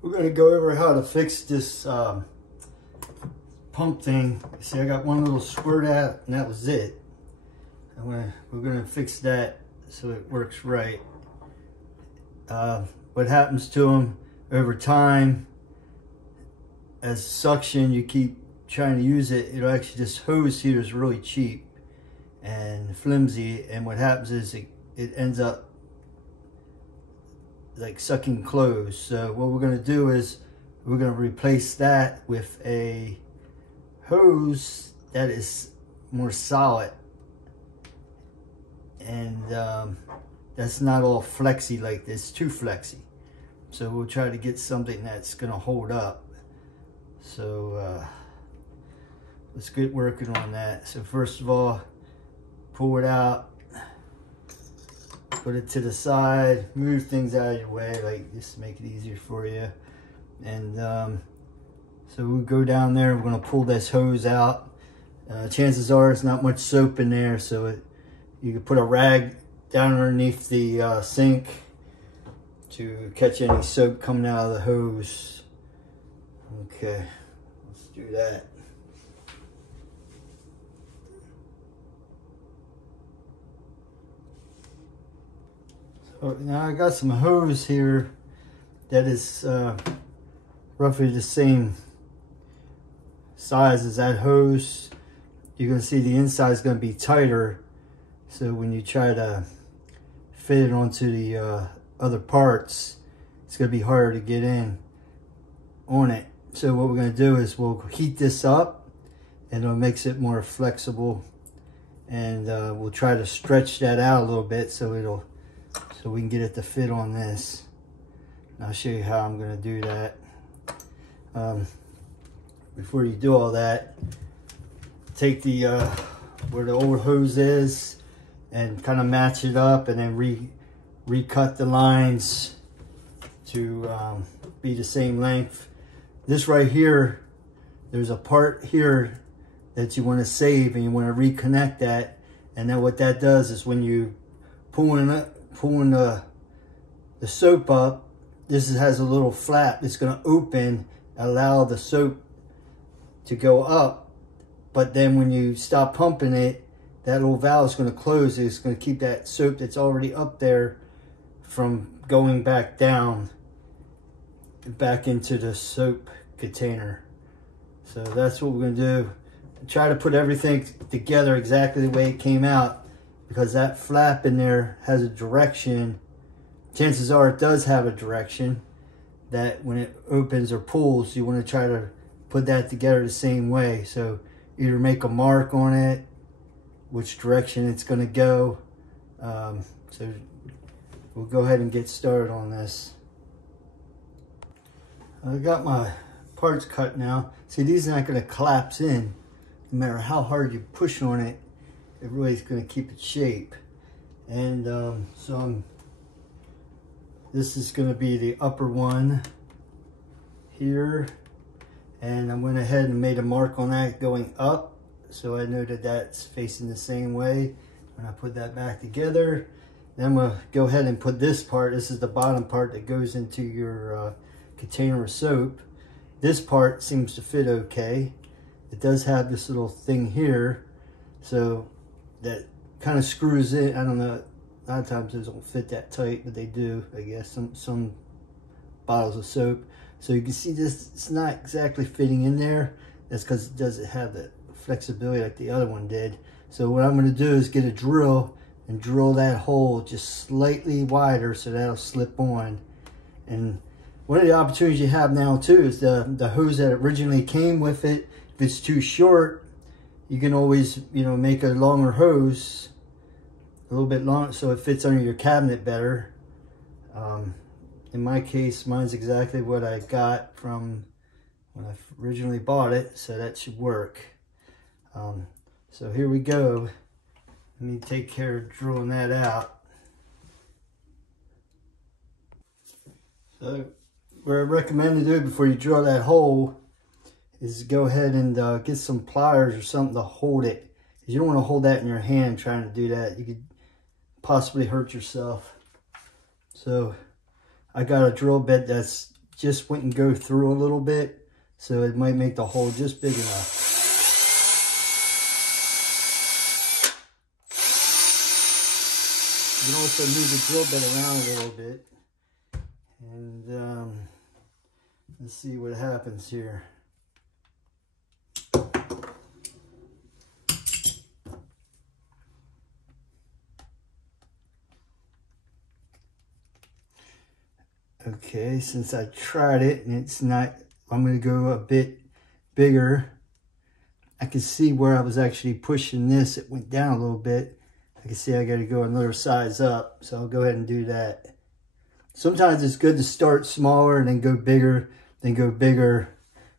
We're going to go over how to fix this pump thing. See, I got one little squirt out and that was it. We're going to fix that so it works right. What happens to them over time, as suction, you keep trying to use it, it'll actually, this hose here is really cheap and flimsy, and what happens is it ends up like sucking clothes. So what we're going to do is we're going to replace that with a hose that is more solid, and that's not all flexy like this, too flexy. So we'll try to get something that's going to hold up. So let's get working on that. So first of all, pull it out, put it to the side, move things out of your way, like just to make it easier for you. And so we'll go down there, we're gonna pull this hose out. Chances are there's not much soap in there, so you can put a rag down underneath the sink to catch any soap coming out of the hose. Okay, let's do that. So now I got some hose here that is roughly the same size as that hose. You're going to see the inside is going to be tighter, so when you try to fit it onto the other parts, it's going to be harder to get in on it. So what we're going to do is we'll heat this up, and it makes it more flexible, and we'll try to stretch that out a little bit so we can get it to fit on this. And I'll show you how I'm going to do that. Before you do all that, take the where the old hose is and kind of match it up, and then recut the lines to be the same length. This right here, there's a part here that you want to save, and you want to reconnect that. And then what that does is when you pulling the soap up, this has a little flap. It's going to open, allow the soap to go up. But then when you stop pumping it, that little valve is going to close. It's going to keep that soap that's already up there from going back down, back into the soap container. So that's what we're going to do. Try to put everything together exactly the way it came out, because that flap in there has a direction. Chances are it does have a direction that when it opens or pulls, you want to try to put that together the same way. So either make a mark on it, which direction it's going to go. So we'll go ahead and get started on this. I got my parts cut now. See, these are not going to collapse in. No matter how hard you push on it, it really is going to keep its shape. And this is going to be the upper one here. And I went ahead and made a mark on that going up, so I know that that's facing the same way. When I put that back together, then I'm going to go ahead and put this part. This is the bottom part that goes into your container of soap. This part seems to fit okay. It does have this little thing here, so that kind of screws in. I don't know, a lot of times those don't fit that tight, but they do, I guess, some bottles of soap. So you can see this, it's not exactly fitting in there. That's because it doesn't have the flexibility like the other one did. So what I'm going to do is get a drill and drill that hole just slightly wider so that'll slip on. And one of the opportunities you have now too is the hose that originally came with it. If it's too short, you can always, you know, make a longer hose, a little bit long, so it fits under your cabinet better. In my case, mine's exactly what I got from when I originally bought it, so that should work. So here we go. Let me take care of drilling that out. So what I recommend to do before you drill that hole is go ahead and get some pliers or something to hold it. You don't want to hold that in your hand trying to do that. You could possibly hurt yourself. So I got a drill bit that's just wouldn't go through a little bit, so it might make the hole just big enough. You can also move the drill bit around a little bit, and let's see what happens here. Okay, since I tried it and it's not, I'm going to go a bit bigger. I can see where I was actually pushing this. It went down a little bit. I can see I got to go another size up. So I'll go ahead and do that. Sometimes it's good to start smaller and then go bigger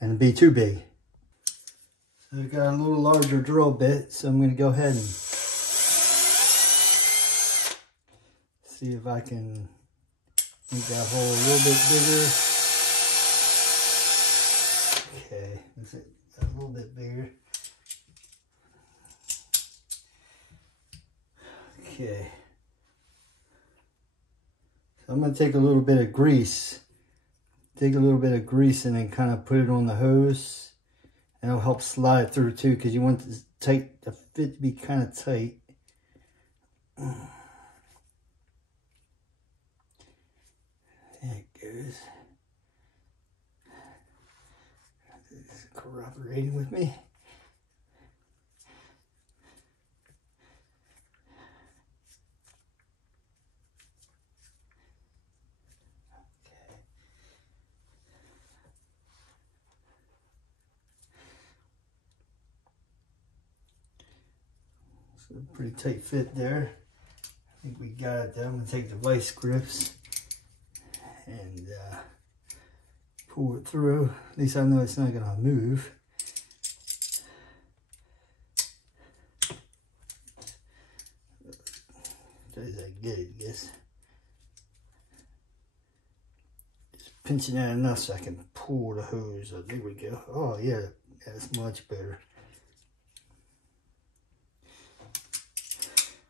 and be too big. So I got a little larger drill bit. So I'm going to go ahead and see if I can make that hole a little bit bigger. Okay, looks like a little bit bigger. Okay. So I'm going to take a little bit of grease. Take a little bit of grease and then kind of put it on the hose. And it'll help slide it through too, because you want the fit to be kind of tight. There it goes. It's cooperating with me. Okay. So pretty tight fit there. I think we got it there. I'm going to take the vice grips and pull it through. At least I know it's not going to move. As I get it, I guess. Just pinching that enough so I can pull the hose up. There we go. Oh yeah, that's much better.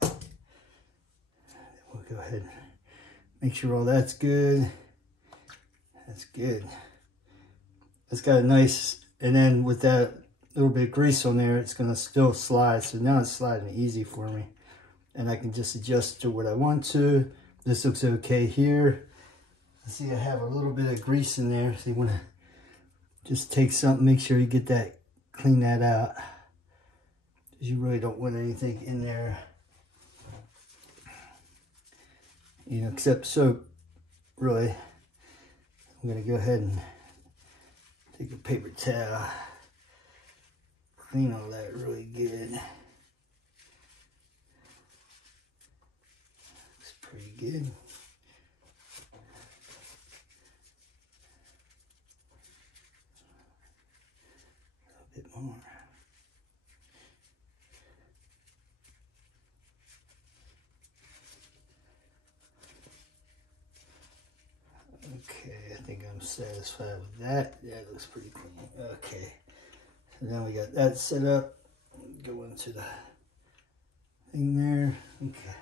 We'll go ahead and make sure all that's good. That's good. It's got a nice, and then with that little bit of grease on there, it's gonna still slide. So now it's sliding easy for me. And I can just adjust to what I want to. This looks okay here. See, I have a little bit of grease in there. So you wanna just take something, make sure you get that, clean that out. Because you really don't want anything in there, you know, except soap, really. I'm gonna go ahead and take a paper towel, clean all that really good. Looks pretty good. A little bit more. Okay, I think I'm satisfied with that. That looks pretty clean. Okay, so now we got that set up. Go into the thing there. Okay.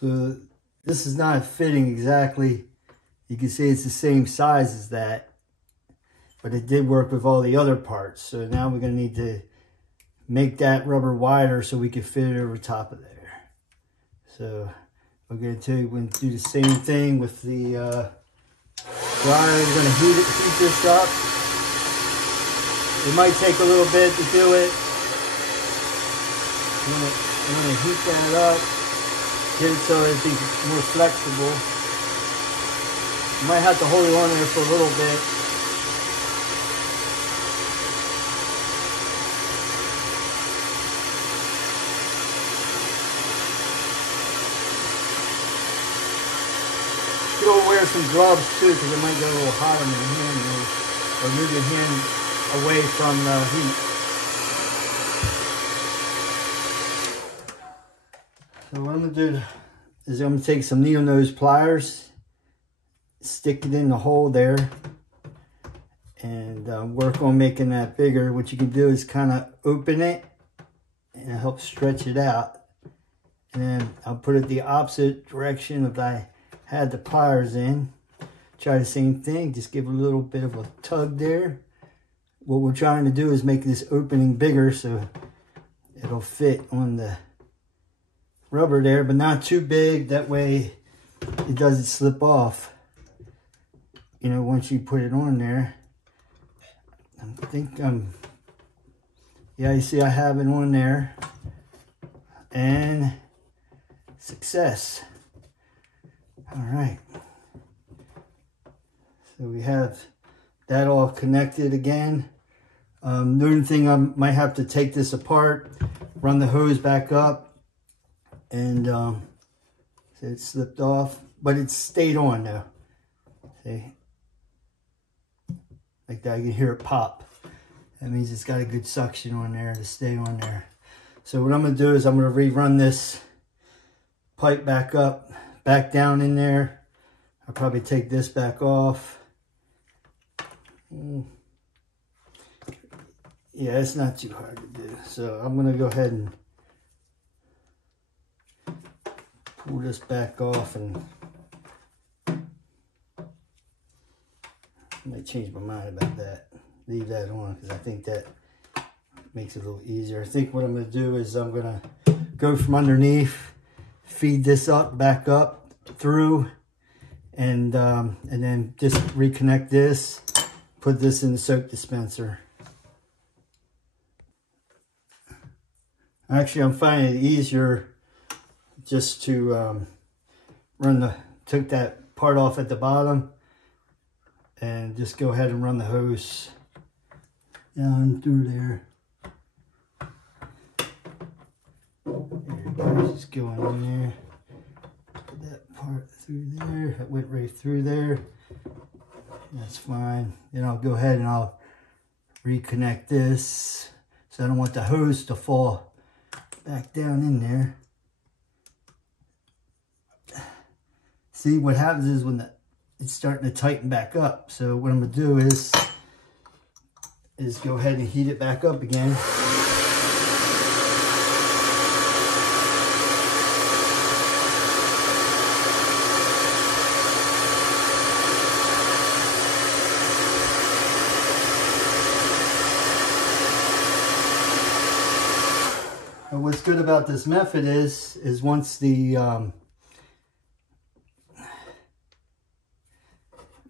So this is not fitting exactly. You can see it's the same size as that, but it did work with all the other parts. So now we're going to need to make that rubber wider so we can fit it over top of there. So we're going to do the same thing with the dryer. We're going to heat this up. It might take a little bit to do it. I'm going to heat that up, get it so it'll be more flexible. You might have to hold it on there for a little bit. You'll wear some gloves too, because it might get a little hot on your hand, or move your hand away from the heat. So what I'm going to do is I'm going to take some needle nose pliers, stick it in the hole there, and work on making that bigger. What you can do is kind of open it and help stretch it out. And then I'll put it the opposite direction of had the pliers in. Try the same thing, just give it a little bit of a tug there. What we're trying to do is make this opening bigger so it'll fit on the rubber there, but not too big. That way it doesn't slip off. You know, once you put it on there. I think yeah, you see I have it on there. And success. All right. So we have that all connected again. The only thing I might have to take this apart, run the hose back up, and so it slipped off, but it stayed on though. See, like that, I can hear it pop. That means it's got a good suction on there to stay on there. So what I'm gonna do is I'm gonna rerun this pipe back up, back down in there. I'll probably take this back off. Yeah, it's not too hard to do. So I'm gonna go ahead and pull this back off, and I might change my mind about that. Leave that on because I think that makes it a little easier. I think what I'm gonna do is I'm gonna go from underneath, feed this up, back up through, and then just reconnect this. Put this in the soap dispenser. Actually, I'm finding it easier just to took that part off at the bottom and just go ahead and run the hose down through there. There it goes, just going in there. Put that part through there. It went right through there. That's fine. Then I'll go ahead and I'll reconnect this. So I don't want the hose to fall back down in there. See, what happens is when it's starting to tighten back up. So what I'm going to do is go ahead and heat it back up again. And what's good about this method is once the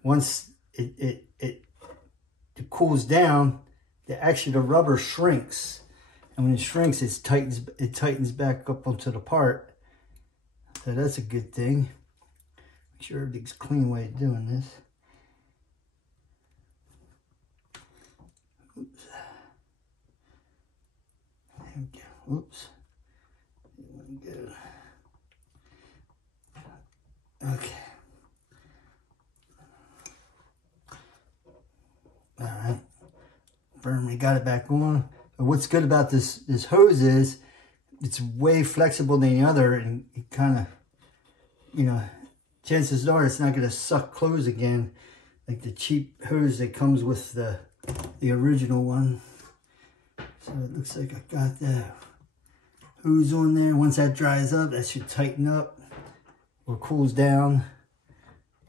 once it cools down, the rubber shrinks, and when it shrinks, it tightens back up onto the part. So that's a good thing. Make sure everything's clean way of doing this. Oops. There we go. Oops. Good. Okay. All right. Firmly got it back on. But what's good about this hose is it's way flexible than the other, and it kind of, you know, chances are it's not going to suck close again like the cheap hose that comes with the original one. So it looks like I got that hose on there. Once that dries up, that should tighten up or cools down.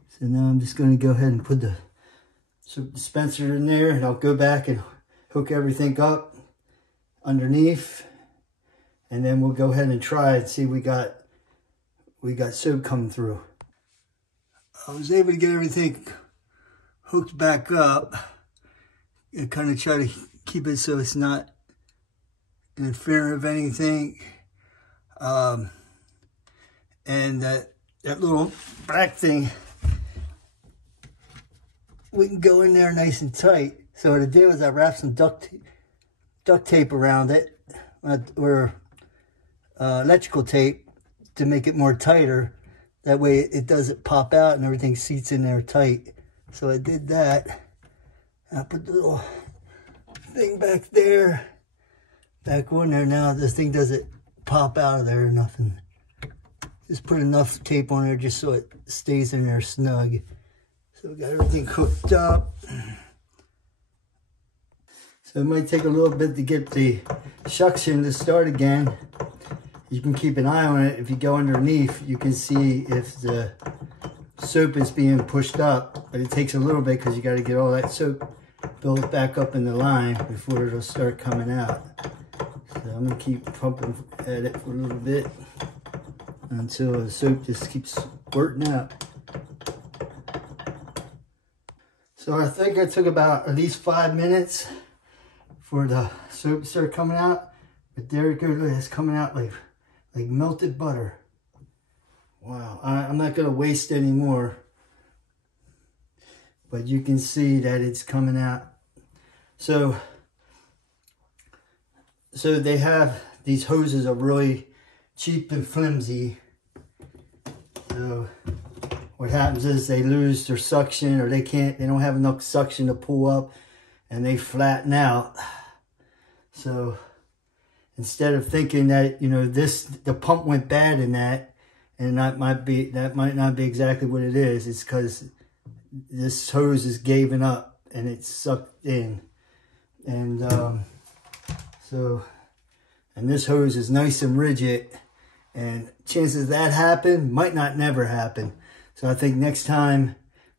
So now I'm just going to go ahead and put the soap dispenser in there, and I'll go back and hook everything up underneath, and then we'll go ahead and try and see we got soap coming through. I was able to get everything hooked back up and kind of try to keep it so it's not interfering with anything. And that little black thing, we can go in there nice and tight. So what I did was I wrapped some duct tape around it, or electrical tape, to make it more tighter. That way it doesn't pop out and everything seats in there tight. So I did that. I put the little thing back there, back on there. Now this thing doesn't pop out of there or nothing. Just put enough tape on there just so it stays in there snug. So we got everything hooked up. So it might take a little bit to get the suction to start again. You can keep an eye on it. If you go underneath, you can see if the soap is being pushed up, but it takes a little bit because you got to get all that soap built back up in the line before it'll start coming out. So I'm going to keep pumping at it for a little bit until the soap just keeps squirting out. So I think it took about at least 5 minutes for the soap to start coming out. But there it goes, it's coming out like melted butter. Wow, I'm not going to waste any more. But you can see that it's coming out. So they have, these hoses are really cheap and flimsy. So what happens is they lose their suction, or they don't have enough suction to pull up, and they flatten out. So instead of thinking that, you know, the pump went bad in that, and that might not be exactly what it is. It's because this hose is giving up and it's sucked in. And and this hose is nice and rigid, and chances that happen might not never happen. So I think next time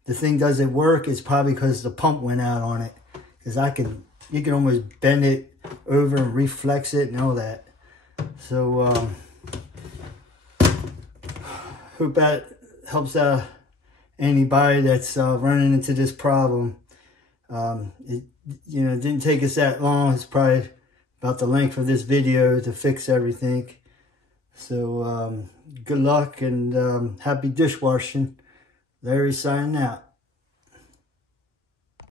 the thing doesn't work, it's probably because the pump went out on it. Because you can almost bend it over and reflex it and all that. So hope that helps out anybody that's running into this problem. It didn't take us that long. It's probably about the length of this video to fix everything. So good luck and happy dishwashing. Larry signing out.